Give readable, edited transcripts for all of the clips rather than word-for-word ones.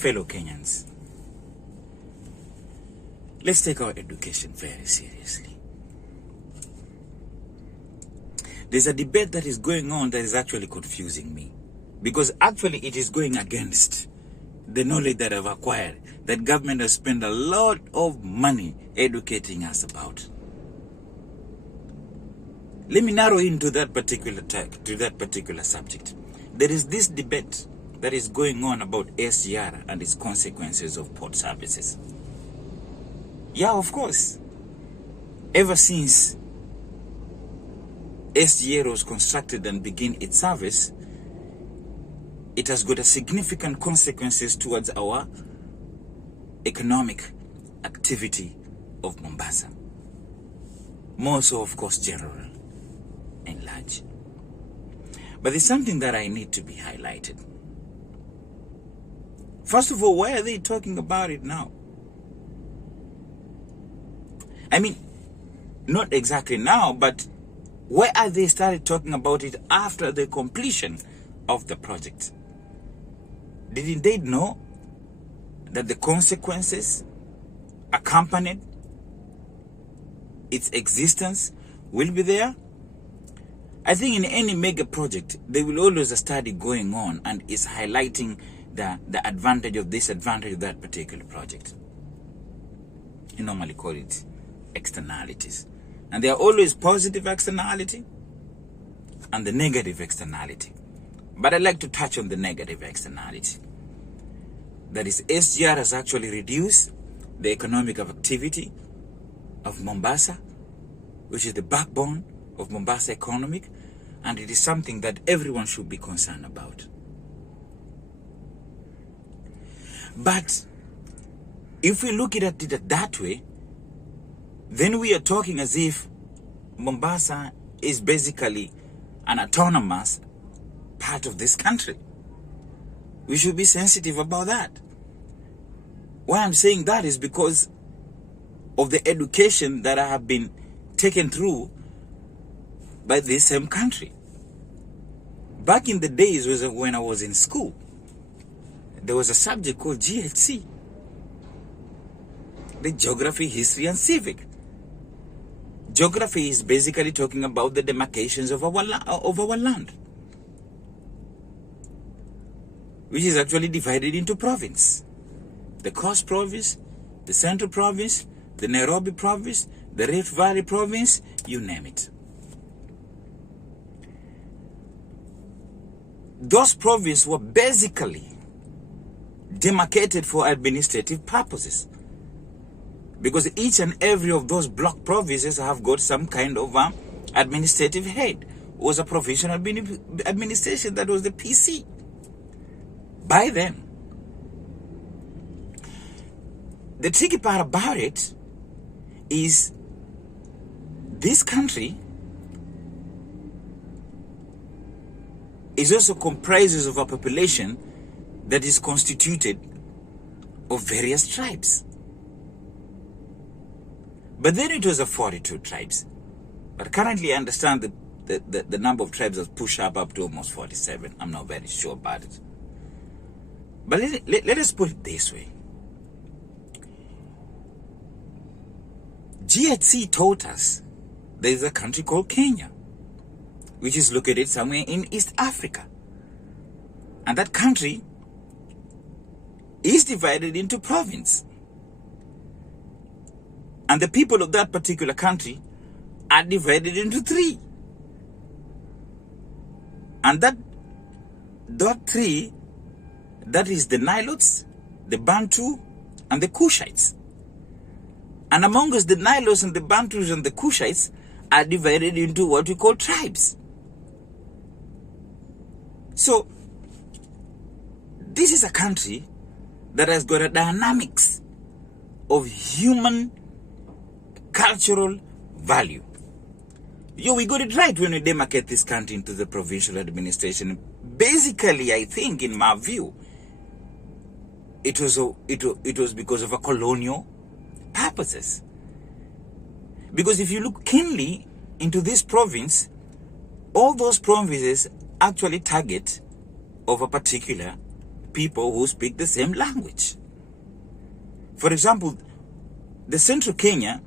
fellow Kenyans, let's take our education very seriously. There's a debate that is going on that is actually confusing me, because actually it is going against the knowledge that I've acquired, that government has spent a lot of money educating us about. Let me narrow into that particular subject. There is this debate that is going on about SGR and its consequences of port services. Yeah, of course. Ever since SGR was constructed and began its service, it has got a significant consequences towards our economic activity of Mombasa. More so, of course, general and large. But there's something that I need to be highlighted. First of all, why are they talking about it now? I mean, not exactly now, but why are they started talking about it after the completion of the project? Didn't they know that the consequences accompanied its existence will be there? I think in any mega project, there will always a study going on and is highlighting the advantage or disadvantage of that particular project. You normally call it externalities. And there are always positive externality and the negative externality. But I'd like to touch on the negative externality. That is, SGR has actually reduced the economic activity of Mombasa, which is the backbone of Mombasa economic, and it is something that everyone should be concerned about. But if we look at it that way, then we are talking as if Mombasa is basically an autonomous part of this country. We should be sensitive about that. Why I'm saying that is because of the education that I have been taken through by this same country. Back in the days when I was in school, there was a subject called GHC, the Geography, History and Civic. Geography is basically talking about the demarcations of our land, which is actually divided into province. The Coast Province, the Central Province, the Nairobi Province, the Rift Valley Province, you name it. Those provinces were basically demarcated for administrative purposes, because each and every of those block provinces have got some kind of administrative head. It was a provincial administration that was the PC. By then, the tricky part about it is this country is also comprises of a population that is constituted of various tribes. But then it was a 42 tribes. But currently I understand the number of tribes has pushed up to almost 47. I'm not very sure about it. But let us put it this way. GHC taught us there is a country called Kenya, which is located somewhere in East Africa. And that country is divided into provinces. And the people of that particular country are divided into 3. And that 3, that is the Nilotes, the Bantu, and the Kushites. And among us, the Nilotes and the Bantus and the Kushites are divided into what we call tribes. So, this is a country that has got a dynamics of human cultural value. We got it right when we demarcate this country into the provincial administration. Basically, I think, in my view, it was because of a colonial purposes. Because if you look keenly into this province, all those provinces actually target of a particular people who speak the same language. For example, the central Kenya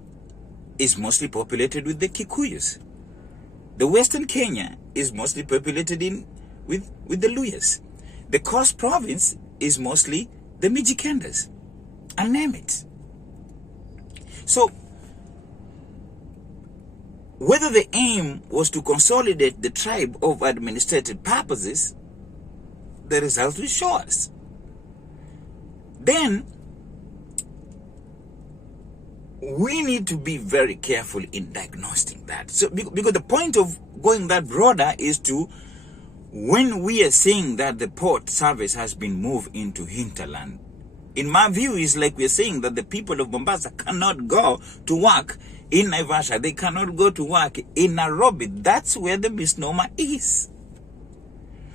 is mostly populated with the Kikuyus. The western Kenya is mostly populated with the Luyas. The Coast province is mostly the Mijikendas, and name it. So, whether the aim was to consolidate the tribe of administrative purposes, the result will show us. Then, we need to be very careful in diagnosing that. So, because the point of going that broader is to, when we are saying that the port service has been moved into hinterland, in my view, is like we're saying that the people of Mombasa cannot go to work in Naivasha. They cannot go to work in Nairobi. That's where the misnomer is.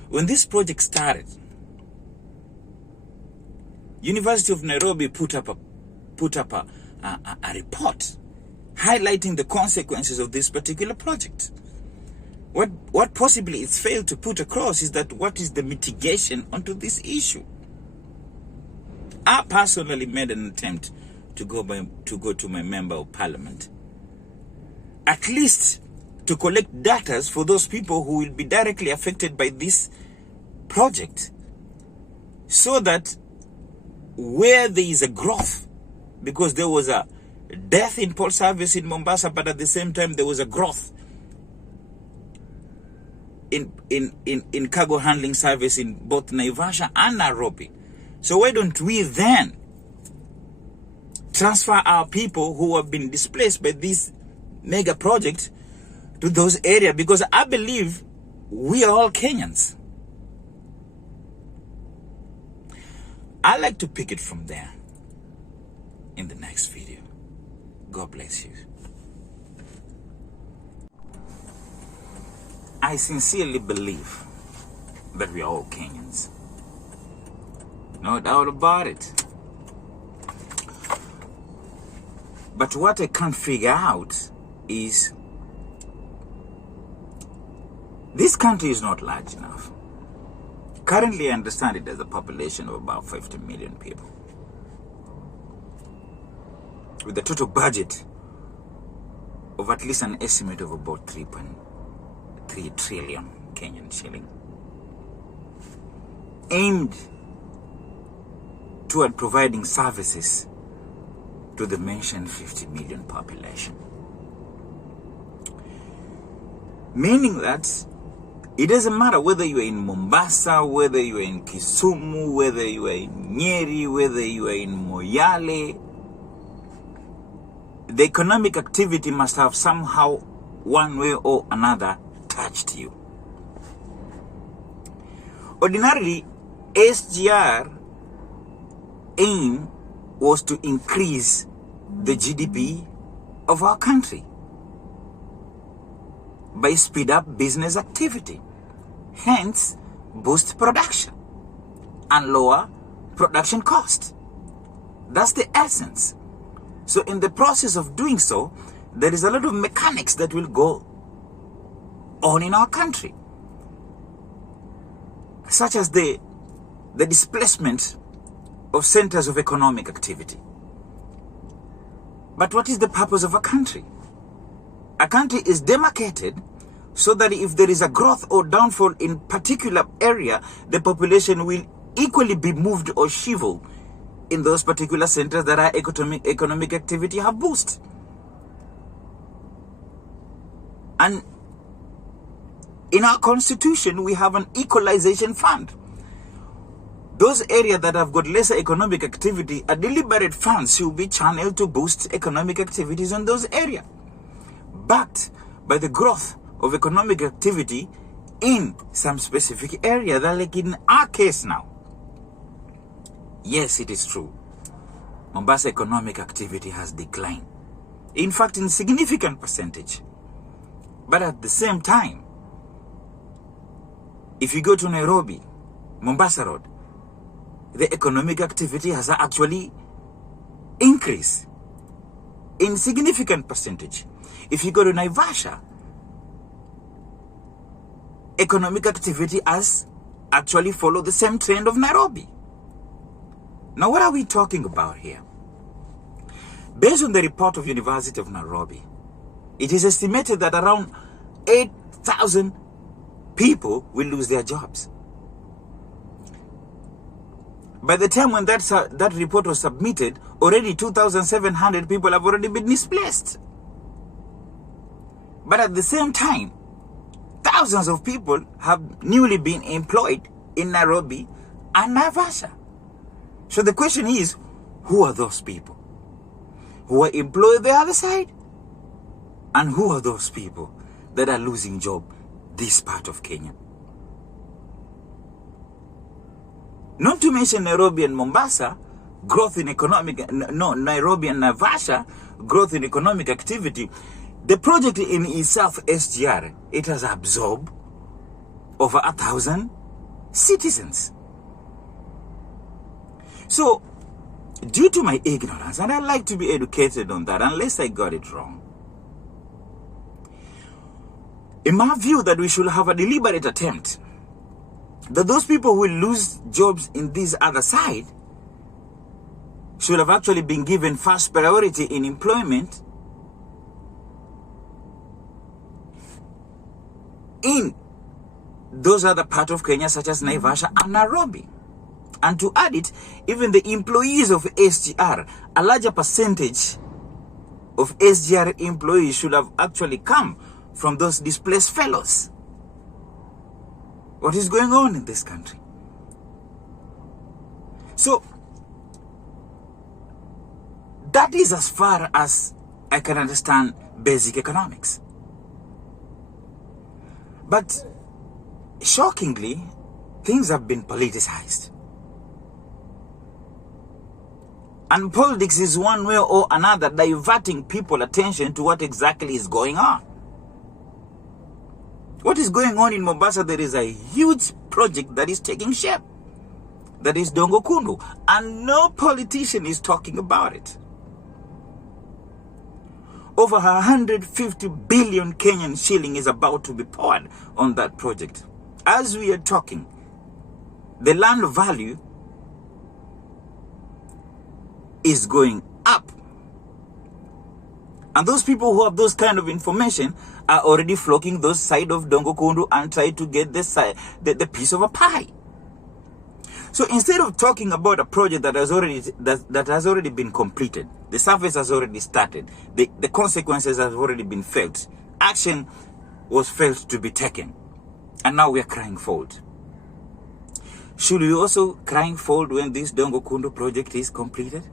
When this project started, University of Nairobi put up a report highlighting the consequences of this particular project. What possibly it's failed to put across is that what is the mitigation onto this issue. I personally made an attempt to go to my member of parliament, at least to collect data for those people who will be directly affected by this project, so that where there is a growth, because there was a death in port service in Mombasa, but at the same time there was a growth in cargo handling service in both Naivasha and Nairobi. So why don't we then transfer our people who have been displaced by this mega project to those areas? Because I believe we are all Kenyans. I'd like to pick it from there in the next video. God bless you. I sincerely believe that we are all Kenyans. No doubt about it. But what I can't figure out is, this country is not large enough. Currently, I understand it has a population of about 50 million people, with a total budget of at least an estimate of about 3.3 trillion Kenyan shilling, aimed toward providing services to the mentioned 50 million population. Meaning that it doesn't matter whether you are in Mombasa, whether you are in Kisumu, whether you are in Nyeri, whether you are in Moyale, the economic activity must have somehow, one way or another, touched you. Ordinarily, SGR aim was to increase the GDP of our country by speed up business activity, hence boost production and lower production cost. That's the essence. So in the process of doing so, there is a lot of mechanics that will go on in our country, such as the displacement of centers of economic activity. But what is the purpose of a country? A country is demarcated so that if there is a growth or downfall in particular area, the population will equally be moved or shriveled in those particular centers that our economic activity have boosted. And in our constitution, we have an equalization fund. Those areas that have got lesser economic activity, a deliberate funds should be channeled to boost economic activities in those areas, backed by the growth of economic activity in some specific area. That, like in our case now, yes, it is true, Mombasa economic activity has declined, in fact in significant percentage. But at the same time, if you go to Nairobi, Mombasa Road, the economic activity has actually increased in significant percentage. If you go to Naivasha, economic activity has actually followed the same trend of Nairobi. Now, what are we talking about here? Based on the report of University of Nairobi, it is estimated that around 8,000 people will lose their jobs. By the time when that report was submitted, already 2,700 people have already been displaced. But at the same time, thousands of people have newly been employed in Nairobi and Naivasha. So the question is, who are those people who are employed the other side? And who are those people that are losing job this part of Kenya? Not to mention Nairobi and Mombasa, growth in Nairobi and Naivasha, growth in economic activity. The project in itself, SGR, it has absorbed over 1,000 citizens. So, due to my ignorance, and I like to be educated on that, unless I got it wrong, in my view, that we should have a deliberate attempt that those people who will lose jobs in this other side should have actually been given first priority in employment in those other parts of Kenya, such as Naivasha and Nairobi. And to add it, even the employees of SGR, a larger percentage of SGR employees should have actually come from those displaced fellows. What is going on in this country? So, that is as far as I can understand basic economics. But shockingly, things have been politicized. And politics is one way or another diverting people's attention to what exactly is going on. What is going on in Mombasa? There is a huge project that is taking shape. That is Dongo Kundu. And no politician is talking about it. Over 150 billion Kenyan shilling is about to be poured on that project. As we are talking, the land value is going up. And those people who have those kind of information are already flocking those side of Dongo Kundu and try to get the piece of a pie. So instead of talking about a project that has already been completed, the surface has already started, the consequences have already been felt, action was felt to be taken, and now we are crying foul. Should we also crying foul when this Dongo Kundu project is completed?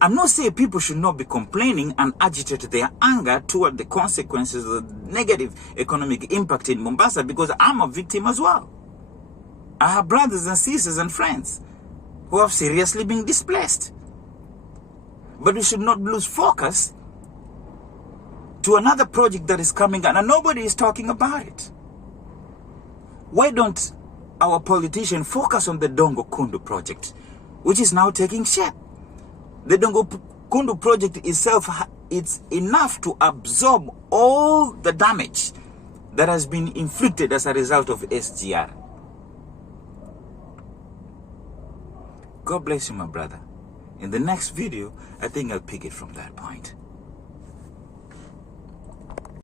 I'm not saying people should not be complaining and agitate their anger toward the consequences of the negative economic impact in Mombasa, because I'm a victim as well. I have brothers and sisters and friends who have seriously been displaced. But we should not lose focus to another project that is coming and nobody is talking about it. Why don't our politicians focus on the Dongo Kundu project, which is now taking shape? The Dongo Kundu project itself, it's enough to absorb all the damage that has been inflicted as a result of SGR. God bless you, my brother. In the next video, I think I'll pick it from that point.